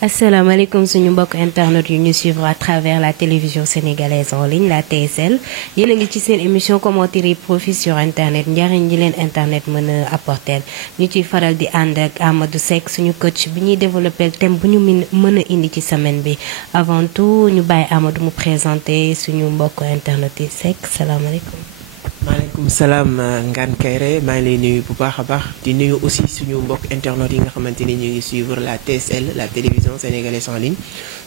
asalaamaaleykum suñu mbokk internet yu ñu suivre à travers la télévision sénégalaise en ligne la TSL yéen a ngi ci seen émission comment tirer profit sur internet njariñ ñi leen internet mën a apporter ñu ciy faral di ànd ak Amadou Seck suñu coach bi ñuy développer thème bu ñu mën a indi ci semaine bi avant tout ñu bàyyi Amadou mu présenter suñu mbokk internet yi Seck salaamaaleykum. maaleykum salaam Ngane Kairé maa ngi lay nuyu bu baax a baax di nuyu aussi suñu mbokk internet yi nga xamante ni ñu ngi suivre la TSL la télévision sénégalaise en ligne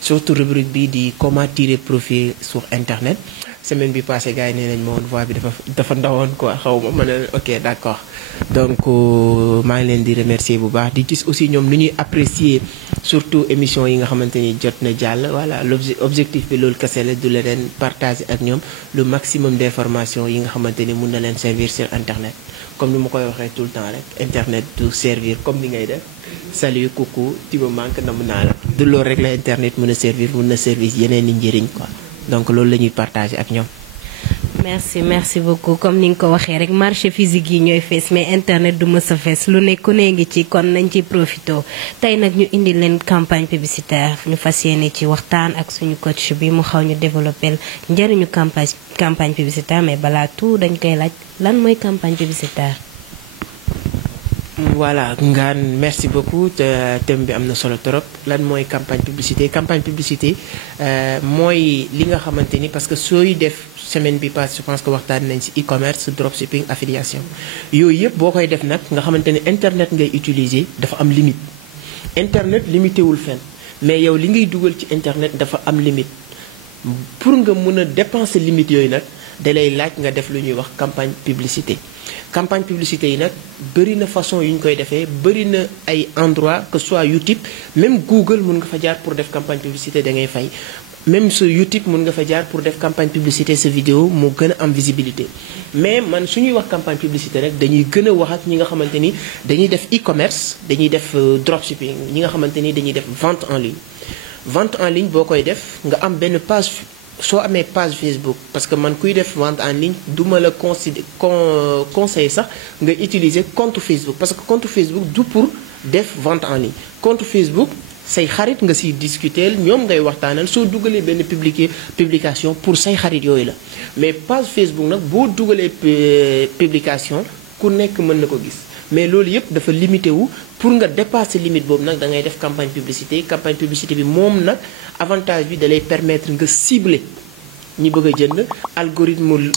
surtout rubrique bi di comment tirer profit sur internet semaine bi passé gars yi nee nañ ma woon voix bi dafa ndawoon quoi xaw ma ne ok d'accord donc maa ngi leen di remercier bu baax di gis aussi ñoom lu ñuy apprécier surtout émission yi nga xamante ni jot na jàll voilà l'objectif bi loolu kese la du leen partager ak ñoom le maximum d'informations yi nga xamante ni mun na leen servir sur internet comme ni ma koy waxee tout le temps rek internet du servir comme ni ngay def salut coucou tu me manques namm naa la du loolu rek la internet mën a servir mun na service yeneen i njëriñ quoi donc loolu la ñuy partager ak ñoom. merci beaucoup comme ni nga ko waxee rek marché physique yi ñooy fees mais internet du mës a fees lu ne ku ne ngi ci kon nañ ci profito tey nag ñu indi leen campagne publicitaire ñu fas yéene ci waxtaan ak suñu coach bi mu xaw ñu développer njëriñu campagne publicitaire mais balaa tout dañ koy laaj lan mooy campagne publicitaire. voilà Ngane merci beaucoup thème bi am na solo trop lan mooy campagne publicité mooy li nga xamante ni parce que sooy def semaine bi passe je pense que waxtaan nañ ci e-commerce dropshipping affiliation yooyu yëpp boo koy def nag nga xamante ni internet ngay utiliser dafa am limite internet limité wul fenn mais yow li ngay dugal ci internet dafa am limite pour nga mën a dépenser limite yooyu nag dalay laaj nga def lu ñuy wax campagne publicité yi nag bëri na façon yu ñu koy defee bëri na ay endroit que soit YouTube même Google mun nga fa jaar pour def campagne publicité da ngay fay même sur YouTube mun nga fa jaar pour def campagne publicité sa vidéo mu gën a am visibilité mais man su ñuy wax campagne publicité rek dañuy gën a wax ak ñi nga xamante ni dañuy def e-commerce dañuy def dropshipping ñi nga xamante ni dañuy def vente en ligne boo koy def nga am benn page soo amee page Facebook parce que man kuy def vente en ligne duma la conseiller sax nga utiliser compte Facebook parce que compte Facebook du pour def vente en ligne compte Facebook say xarit nga siy discuter ñoom ngay waxtaanal soo dugalee benn publication pour say xarit yooyu la mais page Facebook nag boo dugalee publication ku nekk mën na ko gis mais loolu yëpp dafa limité wu pour nga dépasser limite boobu nag da ngay def campagne publicité bi moom nag avantage bi da lay permettre nga cibler ñi bëgg a jënd algorithme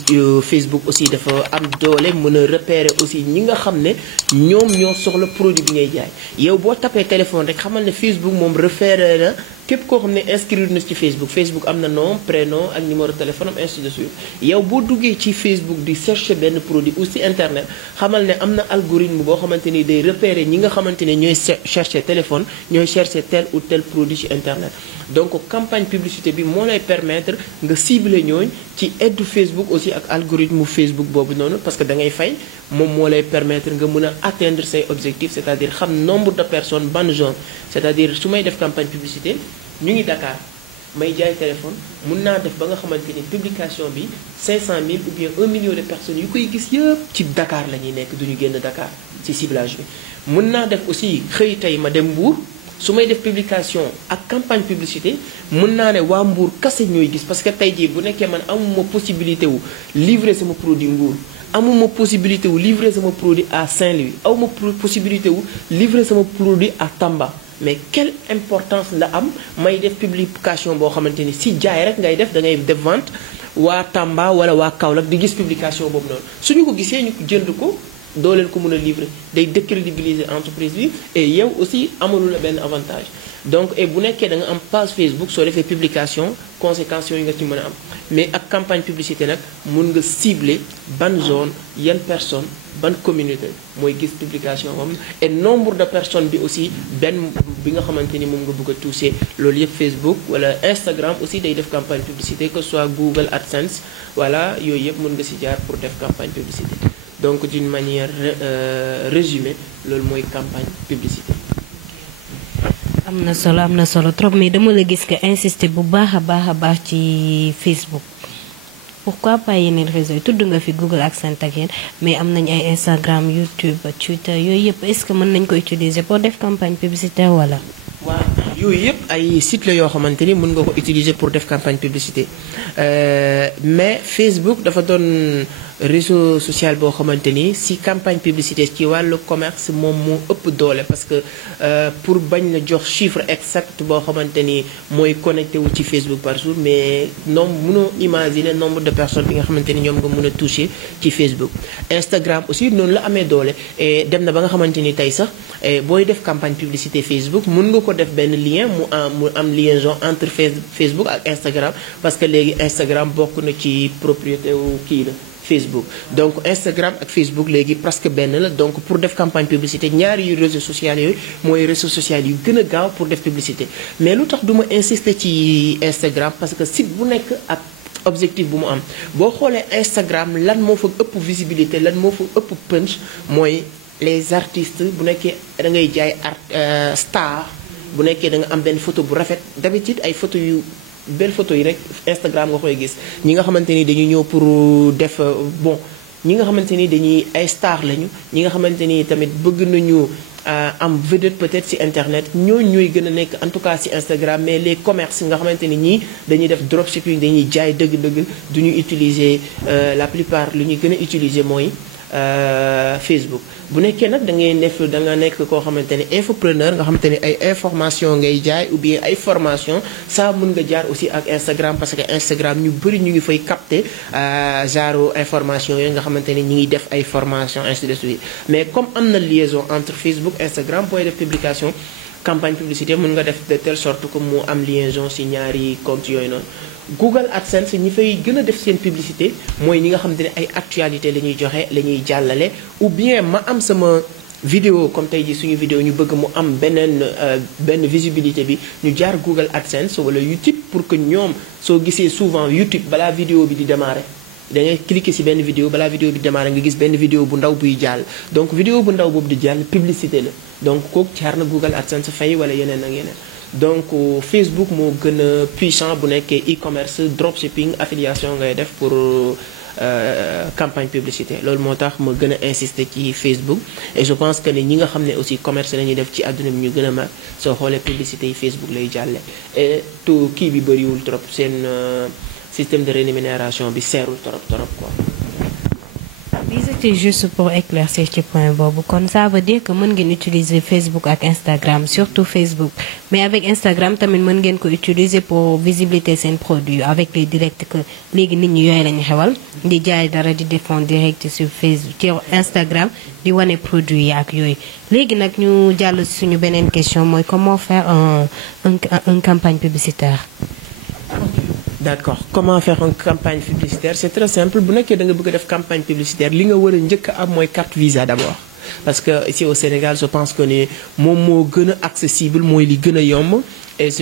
Facebook aussi dafa am doole mën a repérer aussi ñi nga xam ne ñoom ñoo soxla produit bi ngay jaay yow boo tapee téléphone rek xamal ne Facebook moom repérer na képp koo xam ne inscrire na ci Facebook am na nom prénom ak numéro téléphone am ainsi de suite yow boo duggee ci Facebook di chercher benn produit ou ci internet xamal ne am na algorithme boo xamante ni day repérer ñi nga xamante ne ñooy chercher téléphone ñooy chercher tel ou tel produit ci internet donc campagne publicité bi moo lay permettre nga cibler ñooñ ci aide Facebook aussi ak algorithme Facebook boobu noonu parce que da ngay fay moom moo lay permettre nga mën a atteindre say objectifs c'est-à-dire xam nombre de personnes ban zone c'est-à-dire su may def campagne publicité ñu ngi Dakar may jaay téléphone mun naa def ba nga xamante ni publication bi 500 000 ou bien 1 million de personnes yu koy gis yëpp ci Dakar la ñuy nekk duñu génn Dakar ci ciblage bi mun naa def aussi xëy tey ma dem Mbour su may def publication ak campagne publicité mën naa ne waa Mbour kase ñooy gis parce que tey jii bu nekkee man amuma possibilité wu livrer sama produit Mbour amuma possibilité wu livrer sama produit à Saint-Louis amuma possibilité wu livrer sama produit à Tamba mais quelle importance la am may def publication boo xamante ni si jaay rek ngay def da ngay def vente waa Tamba wala waa Kaolack di gis publication boobu noonu suñu ko gisee ñu jënd ko doo leen ko mën a livrer day décrédibiliser entreprise bi et yow aussi amalu la benn avantage donc et bu nekkee da nga am page Facebook soo defee publication conséquences yooyu nga ci mën a am mais ak campagne publicité nag mun nga cibler ban zone yan personne ban communauté mooy gis publication moom et nombre de personnes bi aussi benn bi nga xamante ni moom nga bëgg a toucher loolu yëpp Facebook wala Instagram aussi day def campagne publicité que ce soit Google AdSense voilà yooyu yëpp mën nga si jaar pour def campagne publicité donc d'une manière résumée loolu mooy campagne publicité. am na solo trop mais dama la gis nga insister bu baax a baax ci Facebook pourquoi pas yeneen réseau yi tudd nga fi Google AdSense ak yéen mais am nañ ay Instagram YouTube Twitter yooyu yëpp est-ce que mën nañ ko utiliser pour def campagne publicitaire wala. waaw yooyu yëpp ay site la yoo xamante ni mën nga ko utiliser pour def campagne publicité mais Facebook dafa doon réseau social boo xamante ni si campagne publicité ci wàllu commerce moom moo ëpp doole parce que pour bañ la jox chiffre exact boo xamante ni mooy connecté wu ci Facebook par jour mais mënoo imaginer nombre de personnes bi nga xamante ni ñoom nga mën a toucher ci Facebook. Instagram aussi noonu la amee doole et dem na ba nga xamante ni tey sax booy def campagne publicité Facebook mën nga ko def benn lien mu am liaison entre Facebook ak Instagram parce que léegi Instagram bokk na ci propriété wu kii la Facebook. Donc Instagram ak Facebook léegi presque benn la donc pour def campagne publicité ñaari réseaux sociaux yooyu mooy réseaux sociaux yu gën a gaaw pour def publicité mais lu tax du ma insister ci Instagram parce que site bu nekk ak objectif bu mu am boo xoolee Instagram lan moo fa ëpp visibilité lan moo fa ëpp punch mooy les artistes bu nekkee da ngay jaay star bu nekkee da nga am benn photo bu rafet d'habitude ay photo yu belle photo yi rek Instagram nga koy gis ñi nga xamante ni dañuy ñëw pour def bon ñi nga xamante ni dañuy ay star lañu ñi nga xamante ni tamit bëgg nañu am vedette peut-être ci internet ñooñu ñooy gën a nekk en tout cas ci Instagram mais les commerces nga xamante ni ñii dañuy def dropshipping dañuy jaay dëgg-dëgg du ñu utiliser la plupart lu ñuy gën a utiliser mooy Facebook. bu nekkee nag da nga nekk koo xamante ne infopreneur nga xamante ne ay information ngay jaay ou bien ay formation ça mën nga jaar aussi ak Instagram parce que Instagram ñu bëri ñu ngi fay capter genre information yooyu nga xamante ne ñi ngi def ay formation ainsi de suite mais comme am na liaison entre Facebook Instagram booy def publication campagne publicité mën nga def de telle sorte que mu am liaison ci ñaari compte yooyu noonu. Google AdSense ñi fay gën a def seen publicité mooy ñi nga xamante ne ay actualité la ñuy joxe la ñuy jàllale ou bien ma am sama vidéo comme tey ji suñu vidéo ñu bëgg mu am benn visibilité bi ñu jaar Google AdSense wala YouTube pour que ñoom soo gisee souvent YouTube balaa vidéo bi di démarrer da ngay cliquer ci benn vidéo balaa vidéo bi démarrer nga gis benn vidéo bu ndaw buy jàll donc vidéo bu ndaw boobu di jàll publicité la donc kooku jaar na Google AdSense fay wala yeneen ak yeneen. donc Facebook moo gën a puissant bu nekkee e-commerce dropshipping affiliation ngay def pour campagne publicité loolu moo tax ma gën a insister ci Facebook et je pense que ne ñi nga xam ne aussi commerce la ñuy def ci àdduna bi ñu gën a mag soo xoolee publicité yi Facebook lay jàlle et tout kii bi bëriwul trop seen système de rémunération bi seerul trop quoi. C'était juste pour éclaircir ce point boobu kon ça veut dire que mën ngeen utiliser Facebook ak Instagram surtout Facebook mais avec Instagram tamit mën ngeen ko utiliser pour visibilité seen produit avec les directs que léegi nit ñi yooyu lañu xewal di jaay dara di def en direct sur Facebook ci Instagram di wane produit yi ak yooyu léegi nag ñu jàll suñu beneen question mooy comment faire un campagne publicitaire. D'accord comment faire une campagne publicitaire c'est très simple bu nekkee da nga bëgg a def campagne publicitaire li nga war a njëkk a am mooy carte Visa d'abord parce que ici au Sénégal je pense que ne moom moo gën a accessible mooy li gën a yomb et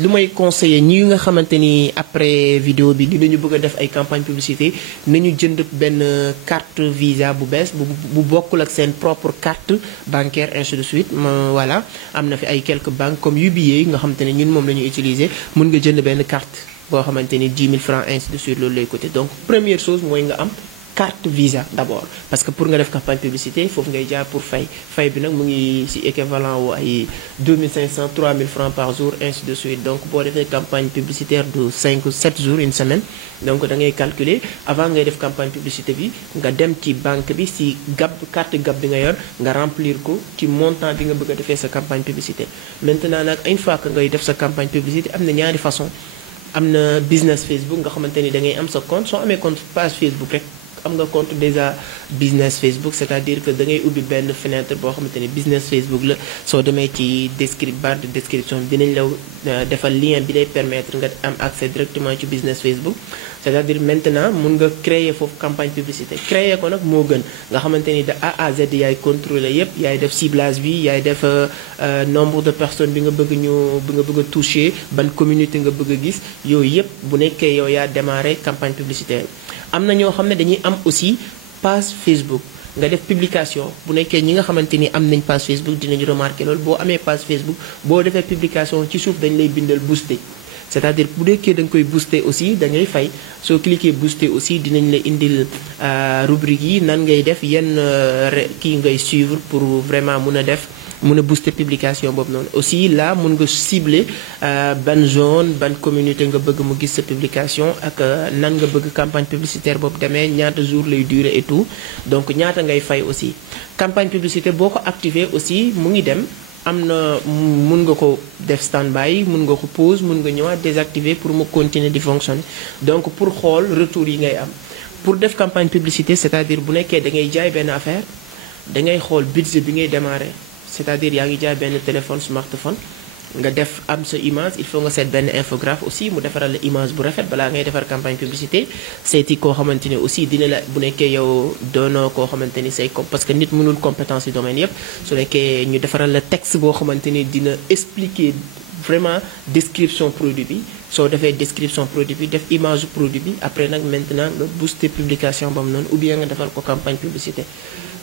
lu may conseiller ñi nga xamante ni après vidéo bi dinañu bëgg a def ay campagne publicité nañu jënd benn carte Visa bu bees bu bokkul ak seen propre carte bancaire ainsi de suite voilà am na fi ay quelques banques comme UBA nga xamante ne ñun moom la ñuy utiliser mën nga jënd benn carte boo xamante ni 10 000 francs ainsi de suite loolu lay coûter donc première chose mooy nga am carte Visa d'abord parce que pour nga def campagne publicité foofu ngay jaar pour fay bi nag mu ngi ci équivalent wu ay 2500 3000 francs par jour ainsi de suite donc boo defee campagne publicitaire de 5 ou 7 jours une semaine donc da ngay calculer avant ngay def campagne publicité bi nga dem ci banque bi ci carte gab bi nga yor nga remplir ko ci montant bi nga bëgg a defee sa campagne publicité maintenant nag une fois que ngay def sa campagne publicité am na ñaari façon am na business Facebook nga xamante ni da ngay am sa compte soo amee compte page Facebook rek am nga compte déjà business Facebook c'est-à-dire que da ngay ubbi benn fenêtre boo xamante ni business Facebook la soo demee ci barre de description dinañ la defal lien bi lay permettre nga am accès directement ci business Facebook c'est-à-dire maintenant mun nga créer foofu campagne publicité créer ko nag moo gën nga xamante ni de A à Z yaay contrôler yépp yaay def ciblage bi yaay def nombre de personnes bi nga bëgg a toucher ban communauté nga bëgg a gis yooyu yépp bu nekkee yow yaa démarrer campagne publicitaire am na ñoo xam ne dañuy am aussi page Facebook nga def publication bu nekkee ñi nga xamante ni am nañ page Facebook dinañu remarquer loolu boo amee page Facebook boo defee publication ci suuf dañ lay bindal booster c'est-à-dire bu nekkee da nga koy booster aussi da ngay fay soo cliquer booster aussi dinañ la indil rubrique yi nan ngay def yenn kii ngay suivre pour vraiment mun a def mun a booster publication boobu noonu aussi là mun nga cibler ban zone ban communauté nga bëgg mu gis sa publication ak nan nga bëgg campagne publicitaire boobu demee ñaata jour lay durer et tout donc ñaata ngay fay aussi campagne publicitaire boo ko activer aussi mu ngi dem am na mun nga ko def standby mun nga ko pause mun nga ñëwaat désactiver pour mu continuer di fonctionner donc pour xool retour yi ngay am pour def campagne publicité c'est-à-dire bu nekkee da ngay jaay benn affaire da ngay xool budget bi ngay démarrer c'est-à-dire yaa ngi jaay benn téléphone smartphone nga def am sa image il faut nga seet benn infographe aussi mu defaral la image bu rafet balaa ngay defar campagne publicité seeti koo xamante ni aussi dina la bu nekkee yow doonoo koo xamante ni say parce que nit mënul compétence yi domaine yépp su nekkee ñu defaral la texte boo xamante ni dina expliquer vraiment description produit bi soo defee description produit bi def image produit bi après nag maintenant nga booster publication bam noonu ou bien nga defal ko campagne publicité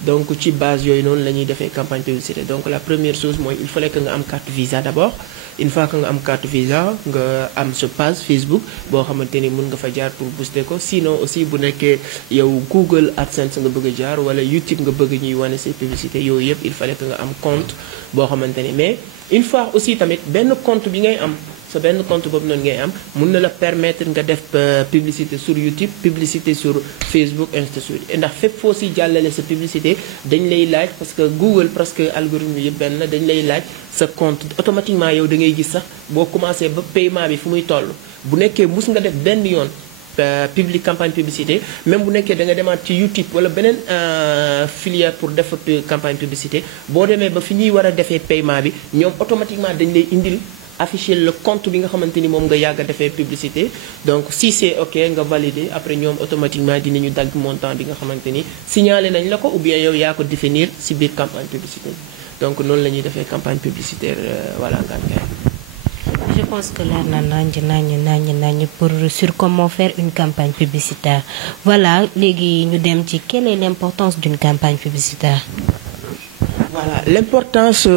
donc ci base yooyu noonu la ñuy defee campagne publicité donc la première chose mooy il fallait que nga am carte visa d'abord une fois que nga am carte visa nga am sa page Facebook boo xamante ni mën nga fa jaar pour booster ko sinon aussi bu nekkee yow Google AdSense nga bëgg a jaar wala YouTube nga bëgg ñuy wane say publicité yooyu yëpp il fallait que nga am compte boo xamante ni mais une fois aussi tamit benn compte bi ngay am sa benn compte boobu noonu ngay am mun na la permettre nga def publicité sur YouTube publicité sur Facebook ainsi de suite ndax fépp foo si jàllale sa publicité dañ lay laaj parce que Google presque algorithme yëpp benn la dañ lay laaj sa compte automatiquement yow da ngay gis sax boo commencé ba paiement bi fu muy toll bu nekkee mus nga def benn yoon campagne publicité même bu nekkee da nga demaat ci YouTube wala beneen filière pour def campagne publicité boo demee ba fi ñuy war a defee paiement bi ñoom automatiquement dañ lay indil afficher le compte bi nga xamante ni moom nga yàgg a defee publicité donc si c'est ok nga valider après ñoom automatiquement dinañu dagg montant bi nga xamante ni signalé nañ la ko ou bien yow yaa ko définir si biir campagne publicitaire donc noonu la ñuy defee campagne publicitaire voilà nga Je pense que là, pour sur comment faire une campagne publicitaire. Voilà, nous dem ci quelle est l'importance d'une campagne publicitaire? Voilà, l'importance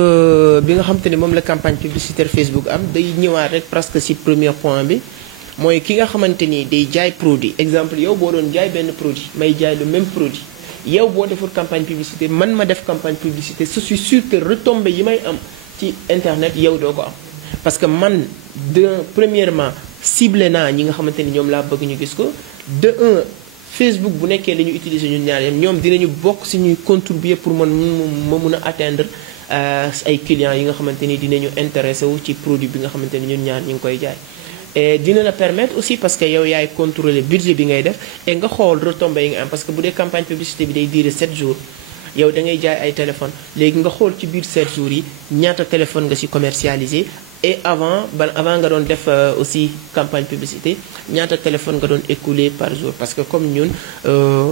bi nga xamante ni moom la campagne publicitaire Facebook am day ñëwaat rek presque ci premier point bi mooy ki nga xamante ni day jaay produit exemple yow boo doon jaay benn produit may jaay le même produit yow boo deful campagne publicité man ma def campagne publicité je suis sûr que retombées yi may am ci internet yow doo ko am parce que man premièrement ciblé naa ñi nga xamante ni ñoom laa bëgg ñu gis ko de un Facebook bu nekkee la ñu utiliser ñun ñaar yam ñoom dinañu bokk si ñuy contribuer pour ma mun a atteindre ay clients yi nga xamante ni dinañu intéressé wu ci produit bi nga xamante ni ñun ñaar ñu ngi koy jaay et dina la permettre aussi parce que yow yaay contrôler budget bi ngay def et nga xool retombées yi nga am parce que bu dee campagne publicité bi day durer 7 jours yow da ngay jaay ay téléphone léegi nga xool ci biir 7 jours yi ñaata téléphone nga ci commercialisé et avant nga doon def aussi campagne publicité ñaata téléphone nga doon écoulé par jour parce que comme ñun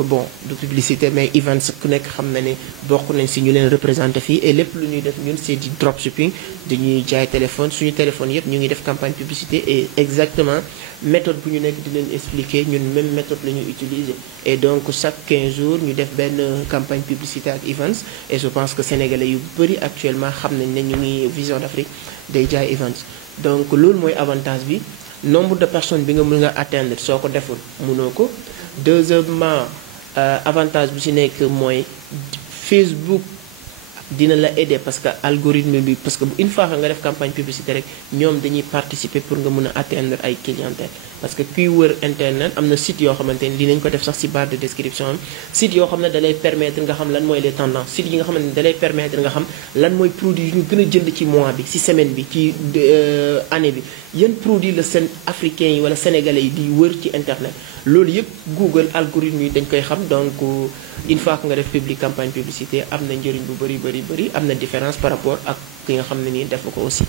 bon de publicité mais events ku nekk xam na ne bokk nañ si ñu leen représenté fii et lépp lu ñuy def ñun c'est du dropshipping dañuy jaay téléphone suñu téléphone yëpp ñu ngi def campagne publicité et exactement méthode bu ñu nekk di leen expliquer ñun même méthode la ñuy utiliser et donc chaque 15 jours ñu def benn campagne publicité ak events et je pense que sénégalais yu bëri actuellement xam nañ ne ñu ngi Vision d'Afrique day jaay events donc loolu mooy avantage bi nombre de personnes bi nga mën nga atteindre soo ko deful mënoo ko deuxièmement avantage bi ci nekk mooy Facebook dina la aider parce que algorithme bi parce que une fois nga def campagne publicité rek ñoom dañuy participer pour nga mën a atteindre ay clientèle parce que kuy wër internet am na site yoo xamante ni dinañ ko def sax ci barre de description am site yoo xam ne da lay permettre nga xam lan mooy les tendances site yi nga xamante ni da lay permettre nga xam lan mooy produit yi ñu gën a jënd ci mois bi ci semaine bi ci année bi yan produit la seen africains yi wala sénégalais yi di wër ci internet loolu yëpp Google algorithme yi dañ koy xam donc une fois que nga def public campagne publicité am na njëriñ bu bëri am na différence par rapport ak ki nga xam ne nii def ko aussi.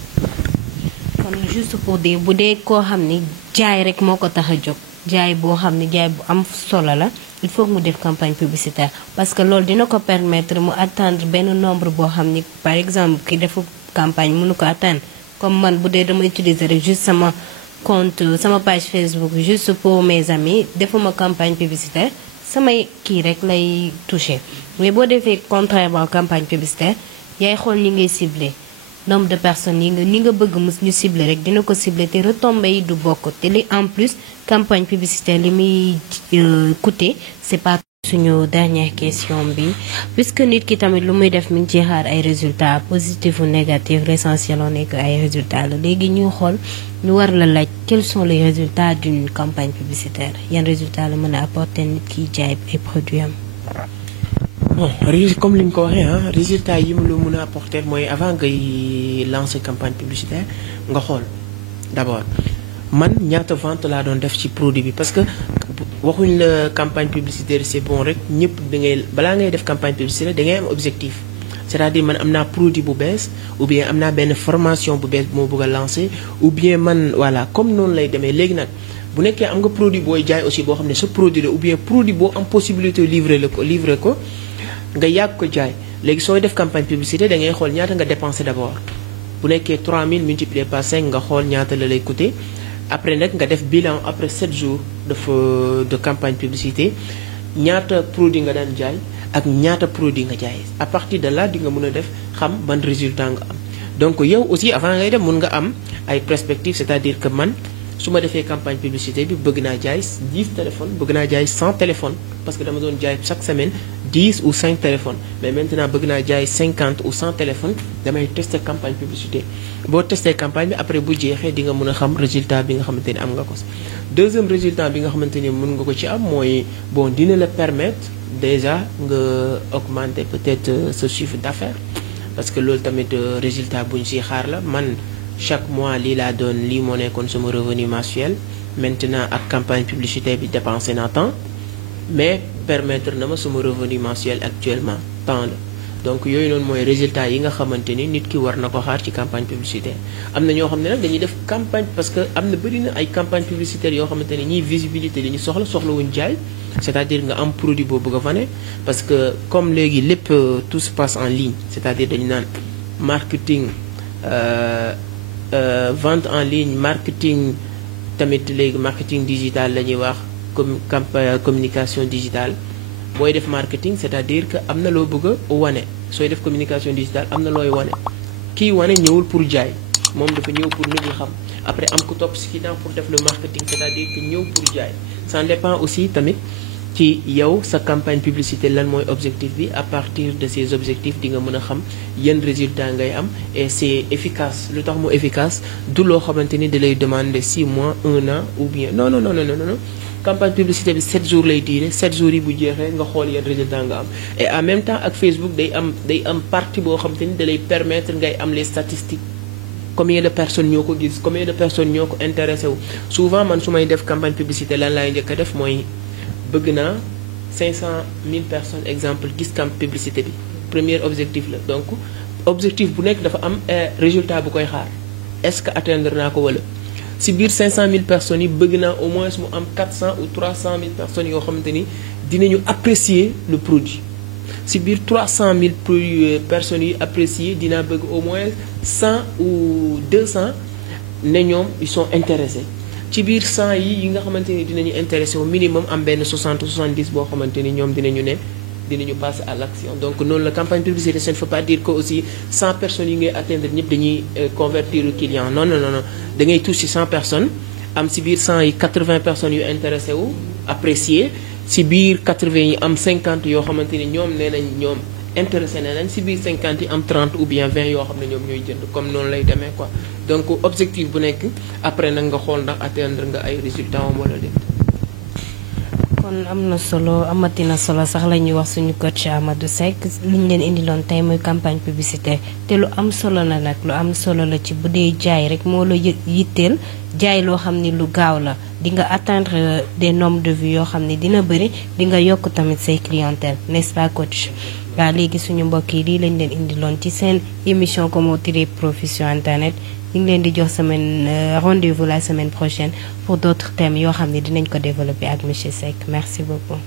kon juste pour dire bu dee koo xam ni jaay rek moo ko tax a jóg jaay boo xam ni jaay bu am solo la il faut mu def campagne publicitaire parce que loolu dina ko permettre mu atteindre benn nombre boo xam ni par exemple ki defu campagne mënu ko atteindre comme man bu dee dama utiliser rek juste sama compte sama page Facebook juste pour mes amis defuma campagne publicitaire samay kii rek lay toucher mais boo defee contrairement campagne publicitaire yaay xool ni ngay cibler nombre de personnes yi ni nga bëgg mus ñu cibler rek dina ko cibler te retombées yi du bokk te li en plus campagne publicitaire li muy coûter c'est pas suñu dernière question bi puisque nit ki tamit lu muy def mi ngi ci xaar ay résultats positifs ou négatifs l'essentiel on est que ay résultats la léegi ñu xool ñu war la laaj quels sont les résultats d'une campagne publicitaire yan résultats la mën a apporter nit kiy jaay ay produits am. bon comme li nga ko waxee résultats yi mu la mën a apporter mooy avant ngay lancer campagne publicitaire nga xool d'abord man ñaata vente laa doon def ci produit bi parce que waxuñ la campagne publicitaire c'est bon rek ñëpp da ngay balaa ngay def campagne publicitaire da ngay am objectif c'est-à-dire man am naa produit bu bees ou bien am naa benn formation bu bees bu ma bëgg a lancer ou bien man voilà comme noonu lay demee léegi nag bu nekkee am nga produit booy jaay aussi boo xam ne sa produit la ou bien produit boo am possibilité livrer ko nga yàgg ko jaay léegi sooy def campagne publicitaire da ngay xool ñaata nga dépenser d'abord bu nekkee 3000 multiplié par 5 nga xool ñaata la lay coûter après nag nga def bilan après 7 jours de campagne publicité ñaata produit nga daan jaay ak ñaata produit nga jaay à partir de là di nga mën a def xam ban résultat nga am donc yow aussi avant ngay dem mën nga am ay perspectives c'est-à-dire que man su ma defee campagne publicité bi bëgg naa jaay 10 téléphones bëgg naa jaay 100 téléphones parce que dama doon jaay chaque semaine 10 ou 5 téléphones mais maintenant bëgg naa jaay 50 ou 100 téléphones damay tester campagne publicité boo tester campagne bi après bu jeexee di nga mën a xam résultat bi nga xamante ni am nga ko deuxième résultat bi nga xamante ni mën nga ko ci am mooy bon dina la permettre déjà nga augmenter peut-être ce chiffre d'affaires parce que loolu tamit résultat bu ñu siy xaar la man chaque mois lii laa doon lii moo nekkoon sama revenu mensuel maintenant ak campagne publicitaire bi dépensé naa temps mais permettre na ma sama revenu mensuel actuellement temps la donc yooyu noonu mooy résultat yi nga xamante ni nit ki war na ko xaar ci campagne publicitaire am na ñoo xam ne nag dañuy def campagne parce que am na bëri na ay campagne publicitaire yoo xamante ni ñiy visibilité li ñu soxla wuñ jaay c'est-à-dire nga am produit boo bëgg a wane parce que comme léegi lépp tout se passe en ligne c'est-à-dire dañu naan marketing vente en ligne marketing tamit léegi marketing digital la ñuy wax comme communication digitale booy def marketing c'est-à-dire que am na loo bëgg a wane sooy def communication digitale am na looy wane kii wane ñëwul pour jaay moom dafa ñëw pour nit ñi xam après am ku topp si ginnaaw pour def le marketing c'est-à-dire que ñëw pour jaay ça dépend aussi tamit ci yow sa campagne publicité lan mooy objectif bi à partir de ces objectifs di nga mën a xam yan résultat ngay am et c'est efficace lu tax mu efficace du loo xamante ni da lay demander 6 mois 1 an ou bien non campagne publicité bi 7 jours lay diire 7 jours yi bu jeexee nga xool yan résultat nga am et en même temps ak Facebook day am partie boo xamante ni da lay permettre ngay am les statistiques combien de personnes ñoo ko gis combien de personnes ñoo ko intéressé wu souvent man su may def campagne publicité lan laay njëkk a def mooy bëgg naa 500 000 personnes exemple gis campagne publicité bi premier objectif la donc objectif bu nekk dafa am résultat bu koy xaar est-ce que atteindre naa ko wala si biir 500 000 personnes yi bëgg naa au moins mu am 400 ou 300 000 personnes yoo xamante ni dinañu apprécier le produit si biir 300 000 personnes yi apprécier dinaa bëgg au moins 100 ou 200 ne ñoom ils sont intéressés ci biir 100 yi nga xamante ni dinañu intéressé au minimum am benn 60 70 boo xamante ni ñoom dinañu passer à l'action donc noonu la campagne publicitaire ça ne veut pas dire que aussi 100 personnes yi ngay atteindre ñëpp dañuy convertir le client non da ngay toucher 100 personnes am si biir 100 yi 80 personnes yu intéressé wu apprécier si biir 80 yi am 50 yoo xamante ni ñoom nee nañ ñoom intéressé na leen si biir 50 yi am 30 ou bien 20 yoo xam ne ñoom ñooy jënd comme noonu lay demee quoi donc objectif bu nekk après nag nga xool ndax atteindre nga ay résultats am wala déet. kon am na solo amatina solo sax la ñuy wax suñu coach Amadou Seck li ñu leen indiloon tey muy campagne publicitaire te lu am solo la nag lu am solo la ci bu dee jaay rek moo la yitteel jaay loo xam ni lu gaaw la di nga atteindre des nombres de vues yoo xam ne dina bëri di nga yokk tamit say clientèle n'est-ce pas coach. waaw léegi suñu mbokk yi lii lañ leen indiloon ci seen émission comment tirer profit sur internet ñu ngi leen di jox rendez-vous la semaine prochaine pour d'autres thèmes yoo xam ne dinañ ko développer ak monsieur Seck merci beaucoup.